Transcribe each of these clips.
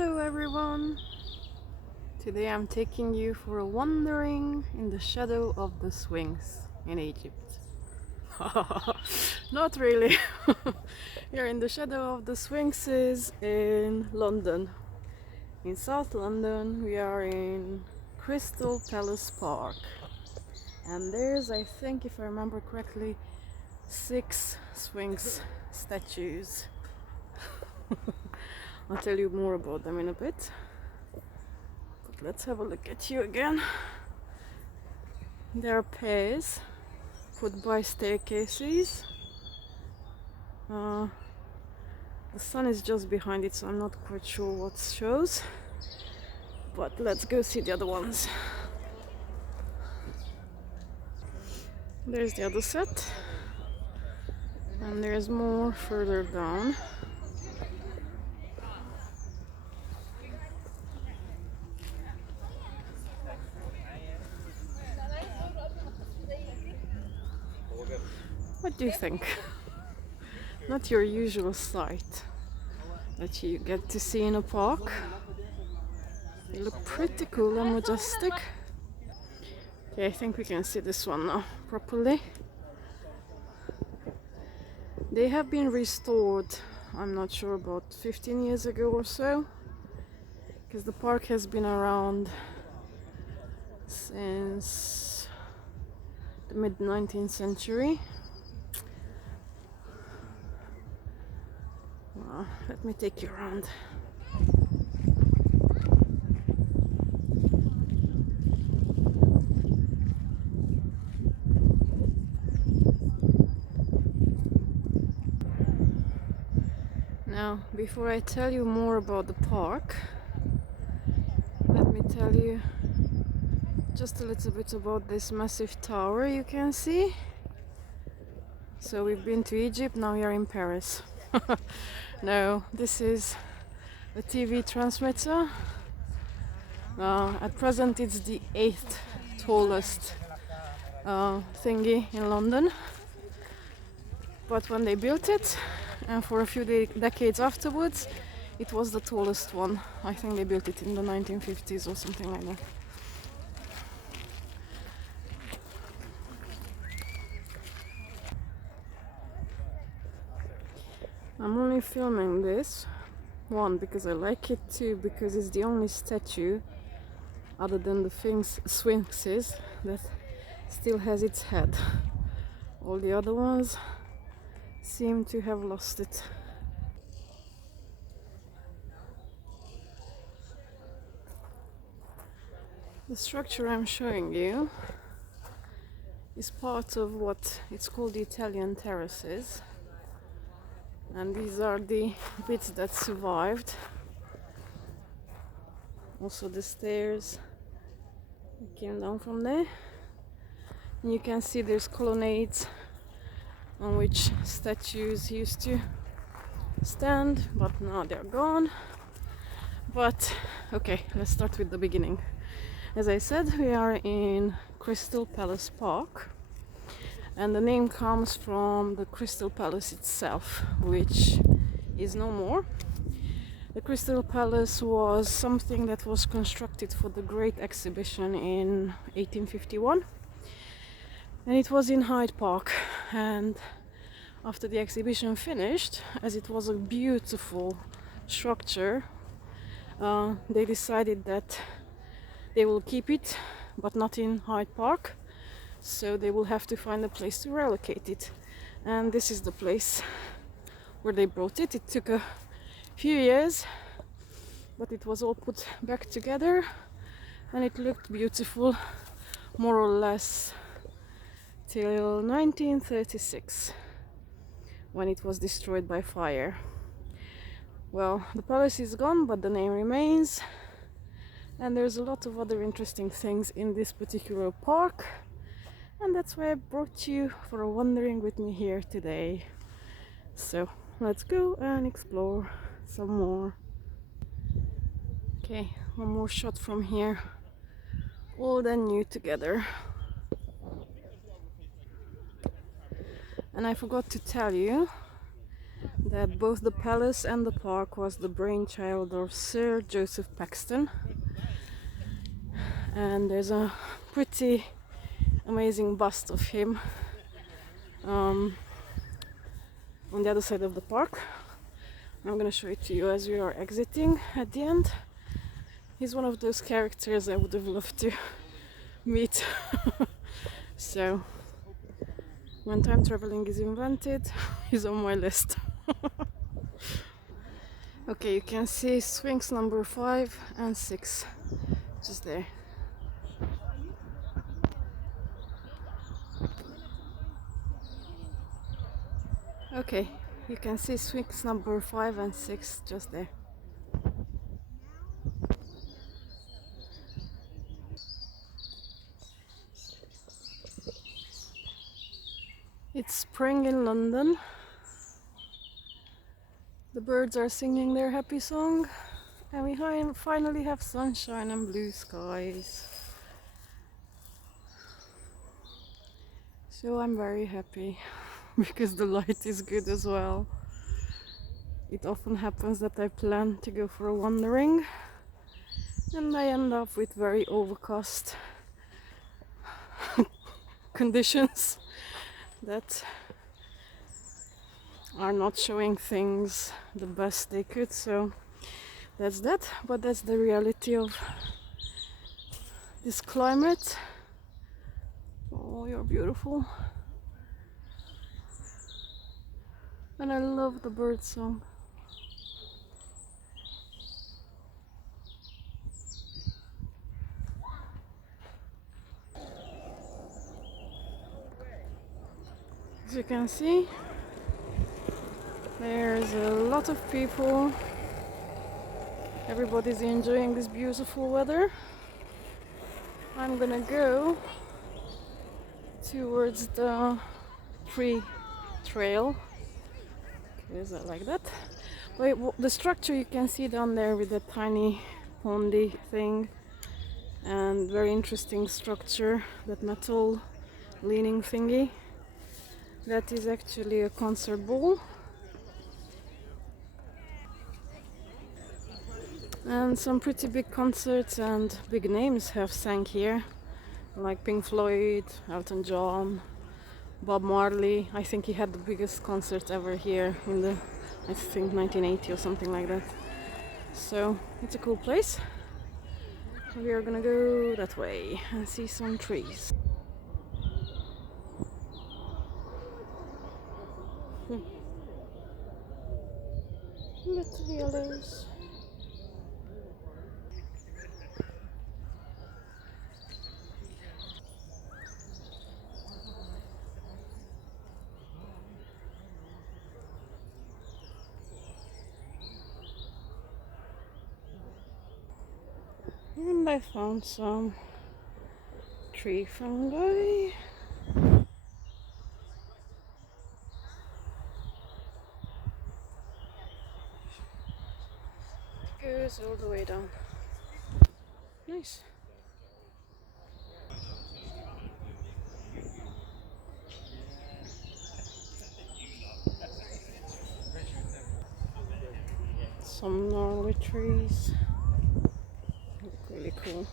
Hello everyone! Today I'm taking you for a wandering in the shadow of the Sphinx in Egypt. Not really! You're in the shadow of the Sphinxes in London. In South London we are in Crystal Palace Park. And there's, I think if I remember correctly, 6 Sphinx statues. I'll tell you more about them in a bit. But let's have a look at you again. There are pairs put by staircases. The sun is just behind it, so I'm not quite sure what shows. But let's go see the other ones. There's the other set. And there's more further down. What do you think? Not your usual sight that you get to see in a park. They look pretty cool and majestic. Okay, I think we can see this one now properly. They have been restored, I'm not sure, about 15 years ago or so, because the park has been around since the mid-19th century. Well, let me take you around. Now, before I tell you more about the park, let me tell you just a little bit about this massive tower you can see. So we've been to Egypt, now we are in Paris. No, this is a TV transmitter. At present it's the 8th tallest thingy in London. But when they built it, and for a few decades afterwards, it was the tallest one. I think they built it in the 1950s or something like that. I'm only filming this, one, because I like it, two, because it's the only statue, other than the Sphinxes, that still has its head. All the other ones seem to have lost it. The structure I'm showing you is part of what it's called the Italian terraces. And these are the bits that survived. Also the stairs that came down from there. And you can see there's colonnades on which statues used to stand, but now they're gone. But okay, let's start with the beginning. As I said, we are in Crystal Palace Park. And the name comes from the Crystal Palace itself, which is no more. The Crystal Palace was something that was constructed for the Great Exhibition in 1851. And it was in Hyde Park. And after the exhibition finished, as it was a beautiful structure, they decided that they will keep it, but not in Hyde Park. So they will have to find a place to relocate it. And this is the place where they brought it. It took a few years, but it was all put back together and it looked beautiful, more or less till 1936, when it was destroyed by fire. Well, the palace is gone, but the name remains, and there's a lot of other interesting things in this particular park. And that's why I brought you for a wandering with me here today. So let's go and explore some more. Okay, one more shot from here. Old and new together. And I forgot to tell you that both the palace and the park was the brainchild of Sir Joseph Paxton. And there's a pretty amazing bust of him on the other side of the park. I'm gonna show it to you as we are exiting at the end. He's one of those characters I would have loved to meet. So when time traveling is invented, he's on my list. Okay, you can see Sphinx number 5 and 6 just there. Okay, you can see Sphinx number 5 and 6 just there. It's spring in London. The birds are singing their happy song, and we finally have sunshine and blue skies. So I'm very happy because the light is good as well. It often happens that I plan to go for a wandering and I end up with very overcast conditions that are not showing things the best they could. So that's that, but that's the reality of this climate. Oh, you're beautiful. And I love the bird song. As you can see, there's a lot of people. Everybody's enjoying this beautiful weather. I'm gonna go towards the tree trail. Is that like that? Wait, the structure you can see down there with the tiny pondy thing, and very interesting structure, that metal leaning thingy. That is actually a concert ball. And some pretty big concerts and big names have sang here, like Pink Floyd, Elton John, Bob Marley. I think he had the biggest concert ever here in the, I think 1980 or something like that. So it's a cool place. We are gonna go that way and see some trees. Little yellows. And I found some tree fungi. Goes all the way down. Nice. Some gnarly trees. Look really cool.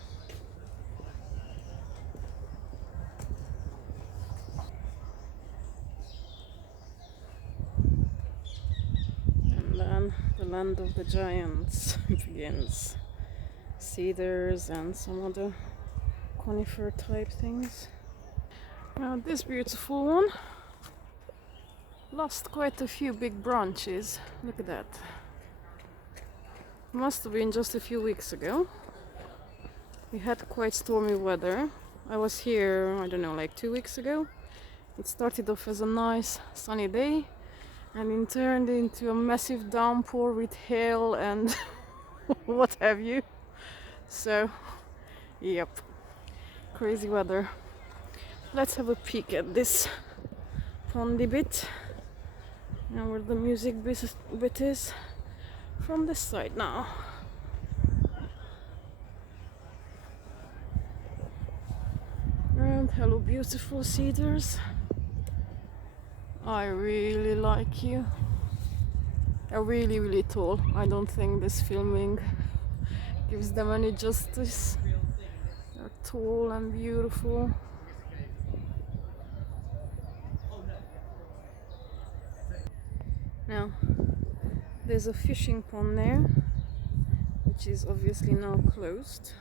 And then the land of the giants begins. Cedars and some other conifer type things. Now this beautiful one lost quite a few big branches. Look at that. Must have been just a few weeks ago. We had quite stormy weather. I was here, I don't know, like 2 weeks ago. It started off as a nice sunny day and it turned into a massive downpour with hail and what have you. So, yep, crazy weather. Let's have a peek at this pondy bit and where the music bit is from this side now. And hello beautiful cedars. I really like you. are really, really tall. I don't think this filming gives them any justice. They're tall and beautiful. Now, there's a fishing pond there, which is obviously now closed.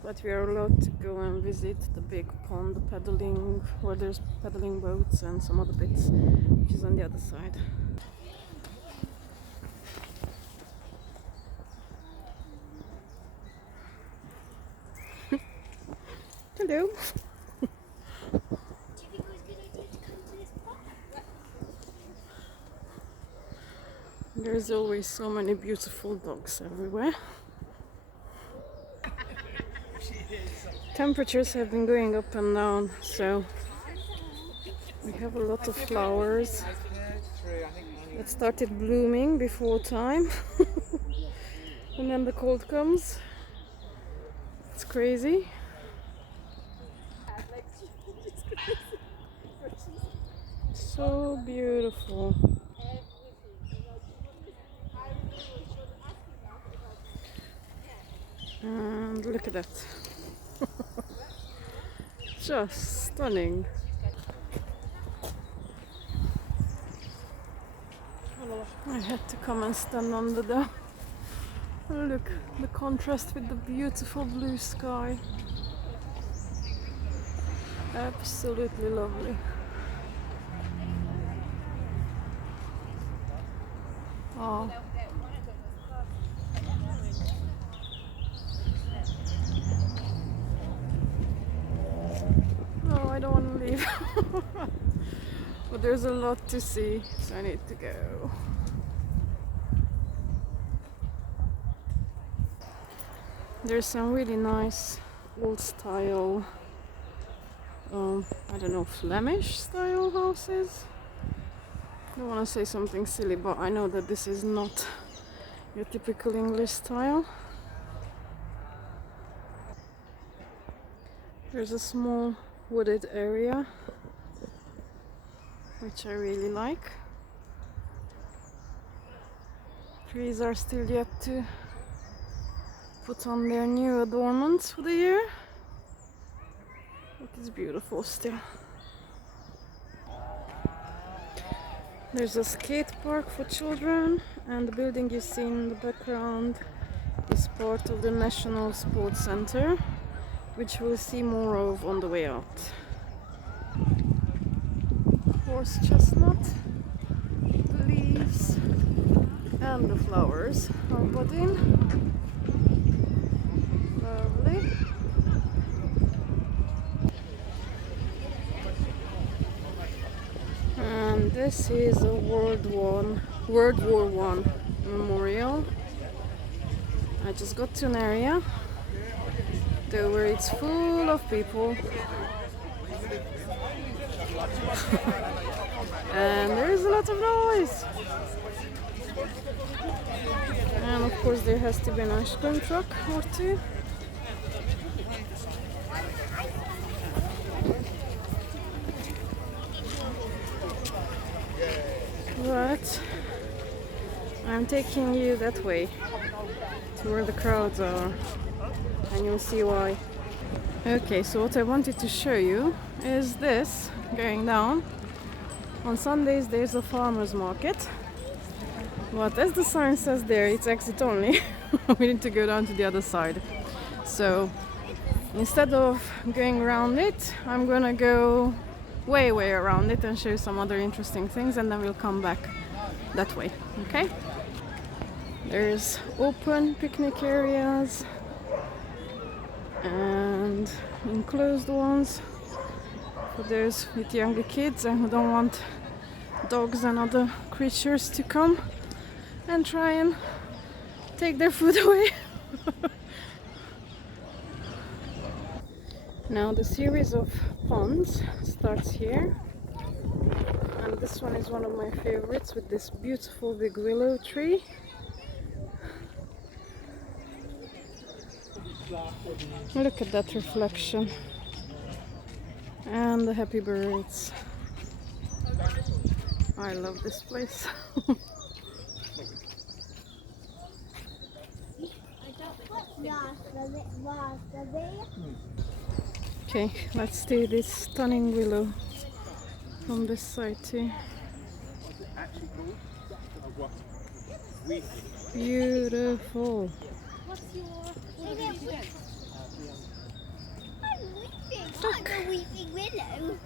But we are allowed to go and visit the big pond, the paddling, where there's paddling boats and some other bits, which is on the other side. Hello. There's always so many beautiful dogs everywhere. Temperatures have been going up and down, so we have a lot of flowers that started blooming before time. And then the cold comes. It's crazy. So beautiful. And look at that. Just stunning. I had to come and stand under there. Look, the contrast with the beautiful blue sky. Absolutely lovely. Oh. No, I don't want to leave. But there's a lot to see, so I need to go. There's some really nice old style, I don't know, Flemish style houses. I don't want to say something silly, but I know that this is not your typical English style. There's a small wooded area, which I really like. Trees are still yet to put on their new adornments for the year. It is beautiful still. There's a skate park for children, and the building you see in the background is part of the National Sports Center, which we'll see more of on the way out. Horse chestnut, the leaves and the flowers are budding. Lovely. And this is a World War I memorial. I just got to an area though where it's full of people. And there is a lot of noise. And of course there has to be an ice cream truck or two. But I'm taking you that way to where the crowds are, and you'll see why. Okay, so what I wanted to show you is this going down. On Sundays there's a farmer's market, but as the sign says there, it's exit only. We need to go down to the other side. So instead of going around it, I'm gonna go way around it and show you some other interesting things, and then we'll come back that way. Okay, there's open picnic areas and enclosed ones for those with younger kids and who don't want dogs and other creatures to come and try and take their food away. Now the series of ponds starts here, and this one is one of my favorites with this beautiful big willow tree. Look at that reflection and the happy birds. I love this place. Okay, let's see this stunning willow from this side too. Beautiful. Look. I'm a weeping willow.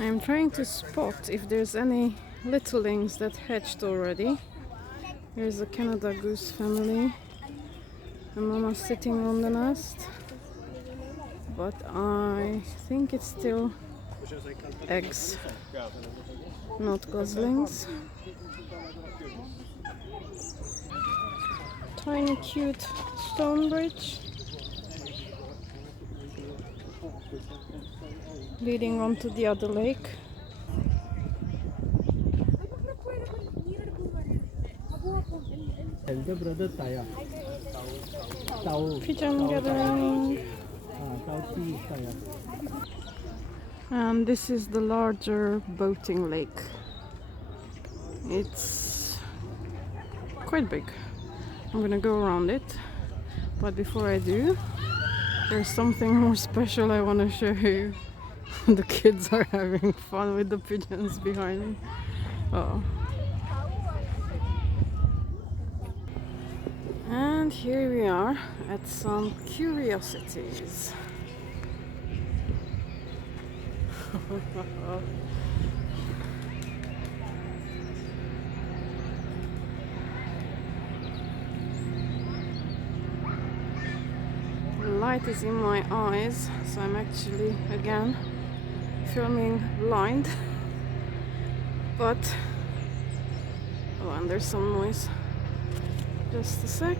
I'm trying to spot if there's any littlings that hatched already. Here's a Canada goose family. The mama's sitting on the nest. But I think it's still eggs, not goslings. Tiny cute stone bridge leading onto the other lake. Pigeon gathering. And this is the larger boating lake. It's quite big. I'm gonna go around it, but before I do, there's something more special I want to show you. The kids are having fun with the pigeons behind me. Oh. And here we are at some curiosities. The light is in my eyes, so I'm actually again filming blind. But oh, and there's some noise. Just a sec.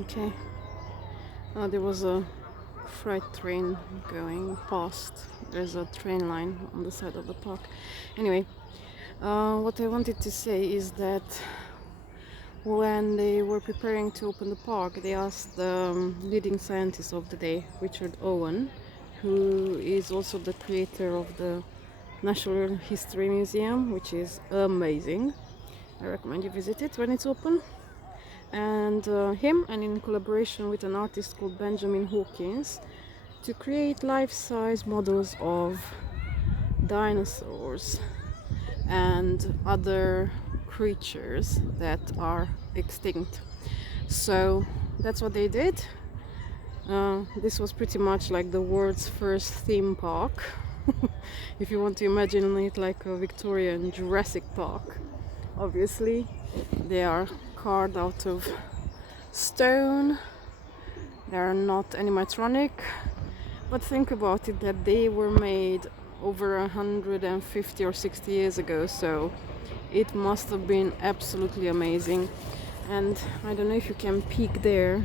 Okay. There was a freight train going past. There's a train line on the side of the park. Anyway, what I wanted to say is that when they were preparing to open the park, they asked the leading scientist of the day, Richard Owen, who is also the creator of the Natural History Museum, which is amazing. I recommend you visit it when it's open. And him, and in collaboration with an artist called Benjamin Hawkins, to create life-size models of dinosaurs and other creatures that are extinct. So that's what they did. This was pretty much like the world's first theme park. If you want to imagine it like a Victorian Jurassic Park. Obviously, they are carved out of stone. They are not animatronic. But think about it, that they were made over 150 or 60 years ago, so it must have been absolutely amazing. And I don't know if you can peek there.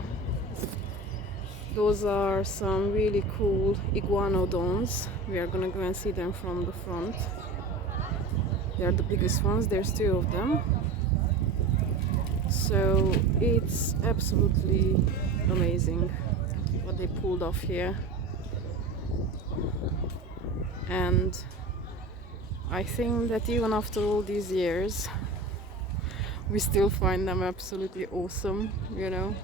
Those are some really cool Iguanodons. We are gonna go and see them from the front. They are the biggest ones, there's 2 of them. So it's absolutely amazing what they pulled off here. And I think that even after all these years, we still find them absolutely awesome, you know.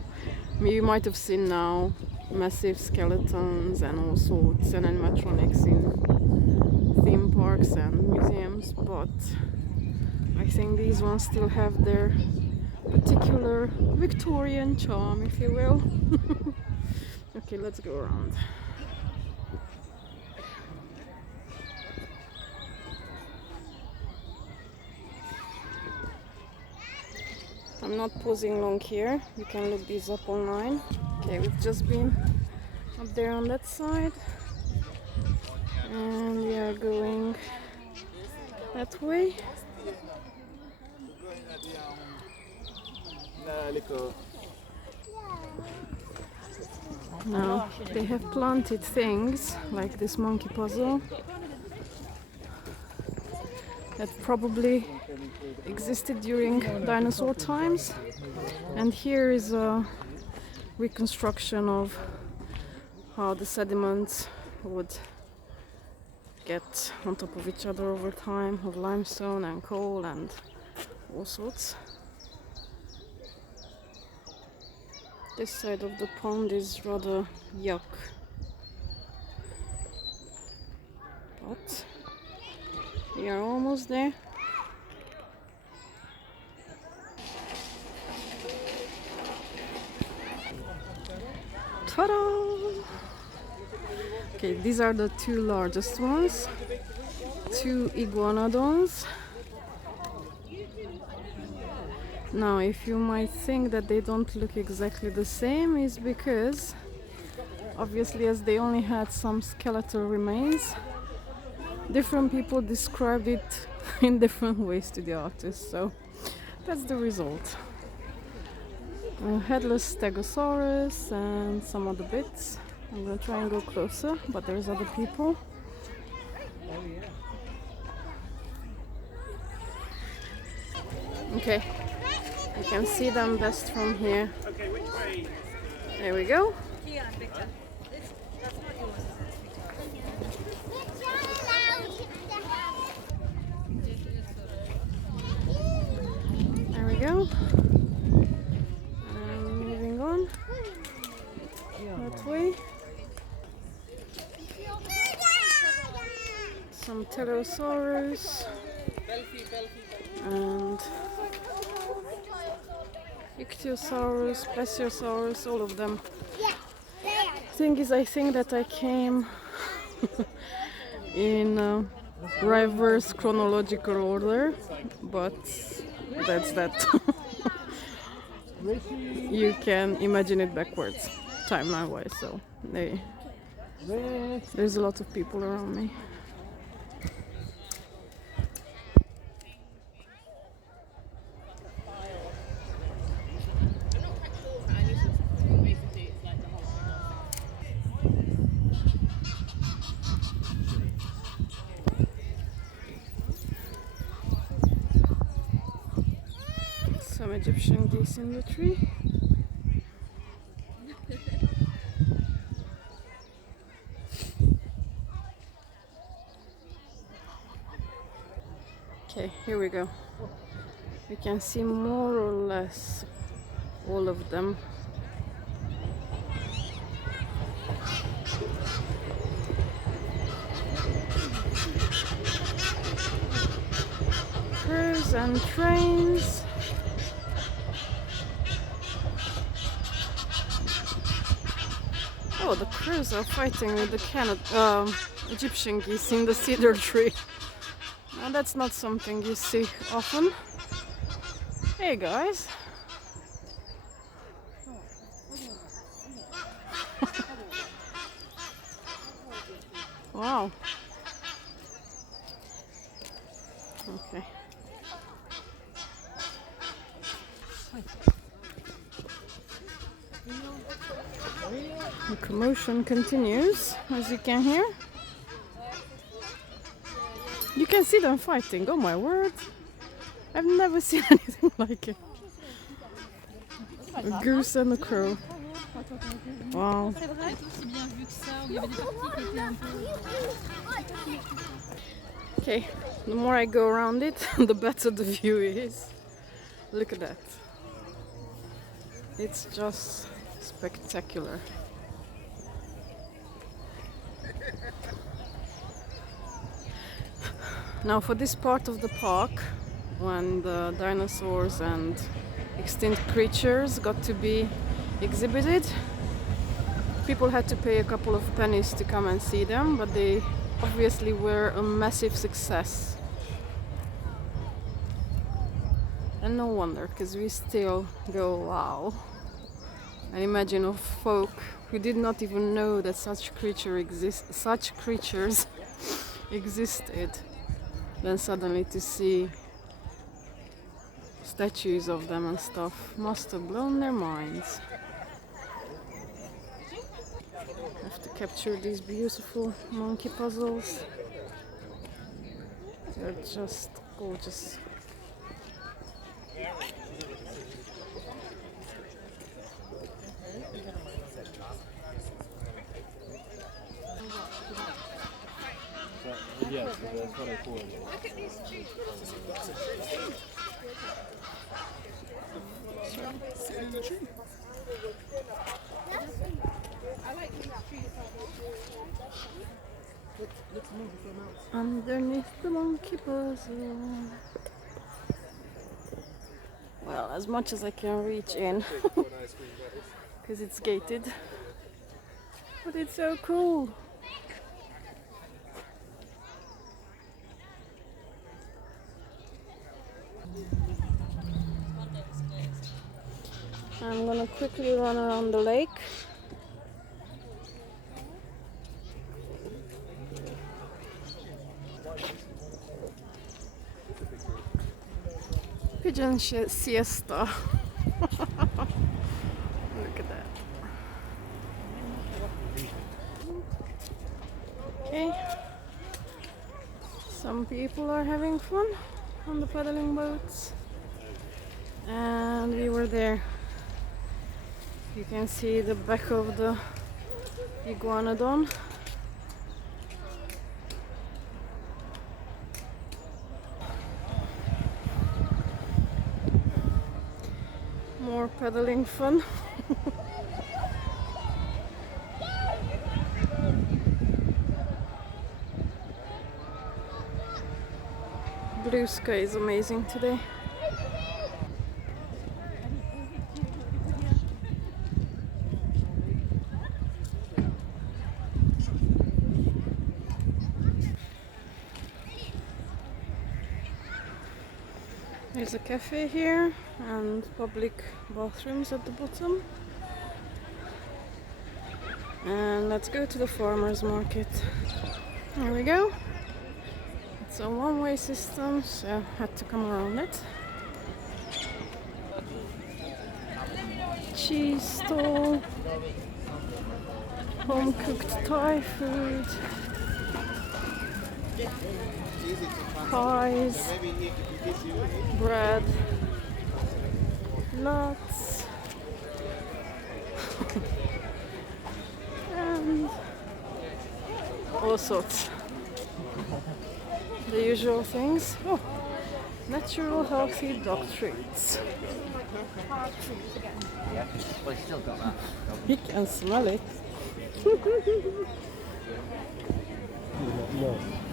You might have seen now massive skeletons and all sorts and animatronics in theme parks and museums, but I think these ones still have their particular Victorian charm, if you will. Okay, let's go around. I'm not pausing long here, you can look these up online. Okay, we've just been up there on that side and we are going that way. Now they have planted things like this monkey puzzle that probably existed during dinosaur times, and here is a reconstruction of how the sediments would get on top of each other over time, of limestone and coal and all sorts. This side of the pond is rather yuck, but we are almost there. Ta-da! Okay, these are the two largest ones, two Iguanodons. Now, if you might think that they don't look exactly the same, is because obviously, as they only had some skeletal remains, different people described it in different ways to the artist, so that's the result. A headless stegosaurus and some other bits. I'm gonna try and go closer, but there's other people. Okay, you can see them best from here. There we go. There we go. And moving on that way. Some pterosaurus and ichthyosaurus, plesiosaurus, all of them. Thing is, I think that I came in reverse chronological order, but that's that. You can imagine it backwards, timeline wise, so there's a lot of people around me. Some Egyptian geese in the tree. Okay, here we go. We can see more or less all of them. Cars and trains. Oh, the crows are fighting with the Egyptian geese in the cedar tree. Now that's not something you see often. Hey guys. Wow. Okay. The commotion continues, as you can hear. You can see them fighting, oh my word. I've never seen anything like it. A goose and a crow. Wow. Okay, the more I go around it, the better the view is. Look at that. It's just spectacular. Now for this part of the park, when the dinosaurs and extinct creatures got to be exhibited, people had to pay a couple of pennies to come and see them, but they obviously were a massive success. And no wonder, because we still go wow. And imagine of folk who did not even know that such creatures existed, then suddenly to see statues of them and stuff must have blown their minds. I have to capture these beautiful monkey puzzles. They're just gorgeous. Underneath the monkey puzzle. Well, as much as I can reach in, because it's gated. But it's so cool. I'm gonna quickly run around the lake. Pigeon siesta. Look at that. Okay. Some people are having fun on the paddling boats. And we were there. You can see the back of the Iguanodon. More paddling fun. Blue sky is amazing today. There's a cafe here and public bathrooms at the bottom. And let's go to the farmers market. Here we go. It's a one-way system, so I had to come around it. Cheese stall, home-cooked Thai food, pies, bread, nuts, and all sorts. The usual things. Oh, natural healthy dog treats. Yeah, well, it's still got that. You can smell it.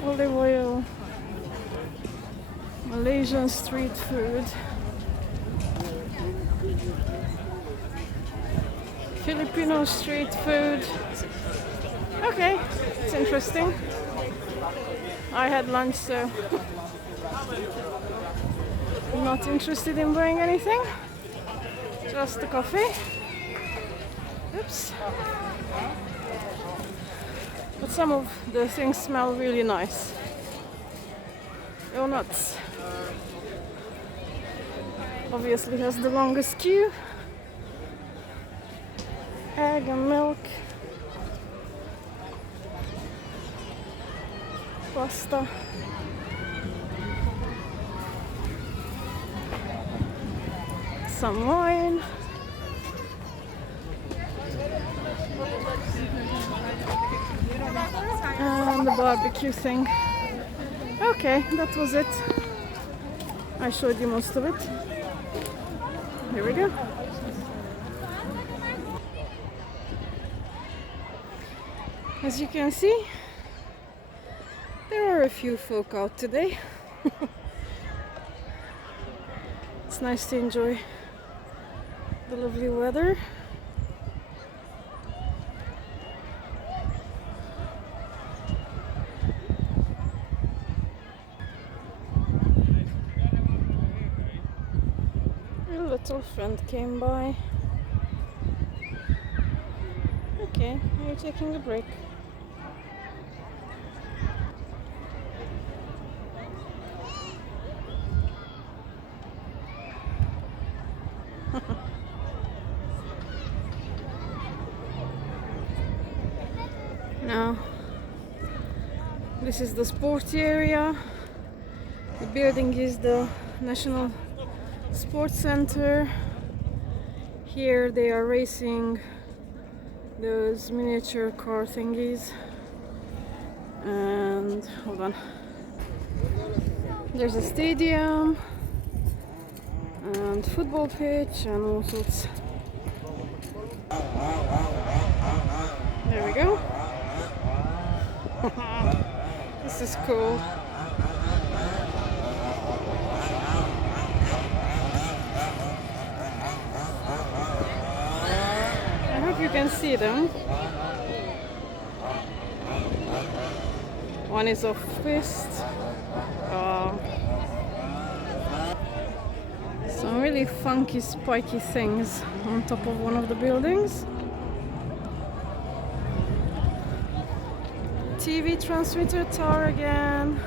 Olive oil, Malaysian street food, Filipino street food. Okay, it's interesting. I had lunch, so I'm not interested in buying anything. Just the coffee. Oops. But some of the things smell really nice. Donuts. Obviously has the longest queue. Egg and milk. Pasta. Some wine. And the barbecue thing. Okay, that was it. I showed you most of it. Here we go. As you can see, there are a few folk out today. It's nice to enjoy the lovely weather. A little friend came by. Okay, are you taking a break? Now, this is the sporty area. The building is the National Sports Center. Here they are racing those miniature car thingies. And hold on. There's a stadium and football pitch and all sorts. There we go. This is cool. I hope you can see them. One is of fist. Some really funky spiky things on top of one of the buildings. TV transmitter tower again,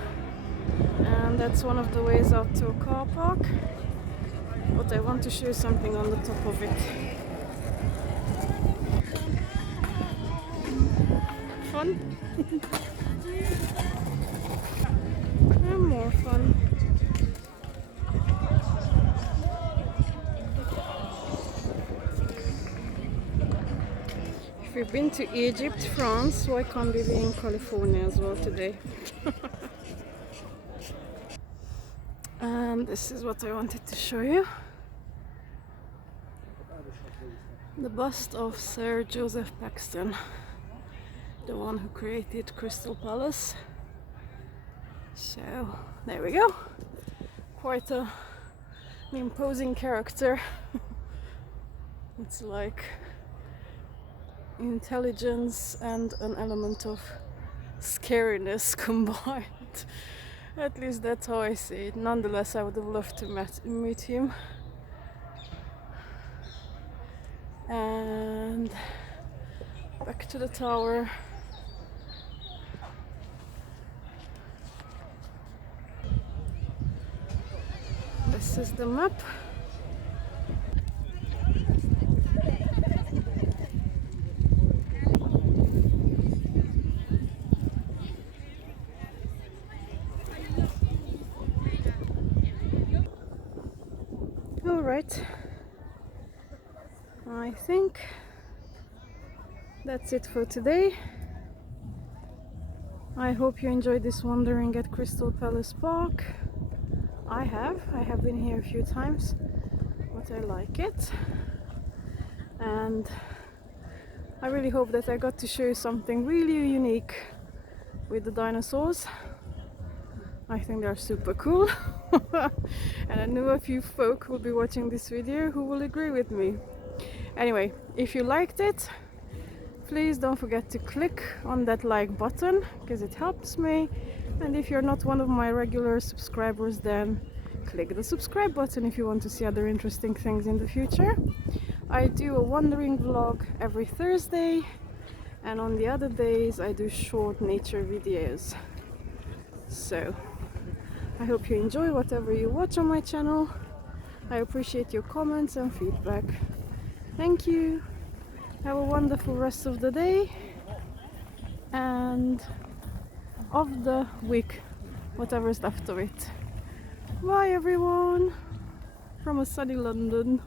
and that's one of the ways out to a car park, but I want to show you something on the top of it. Fun? And more fun. If you've been to Egypt, France, why can't we be in California as well today? And this is what I wanted to show you. The bust of Sir Joseph Paxton, the one who created Crystal Palace. So there we go. Quite an imposing character. It's like intelligence and an element of scariness combined. At least that's how I see it. Nonetheless, I would have loved to meet him. And back to the tower. This is the map. Alright, I think that's it for today. I hope you enjoyed this wandering at Crystal Palace Park. I have been here a few times, but I like it, and I really hope that I got to show you something really unique with the dinosaurs. I think they're super cool. And I know a few folk will be watching this video who will agree with me. Anyway, if you liked it, please don't forget to click on that like button because it helps me. And if you're not one of my regular subscribers, then click the subscribe button if you want to see other interesting things in the future. I do a wandering vlog every Thursday, and on the other days I do short nature videos. So I hope you enjoy whatever you watch on my channel. I appreciate your comments and feedback. Thank you. Have a wonderful rest of the day and of the week, whatever's left of it. Bye everyone from a sunny London.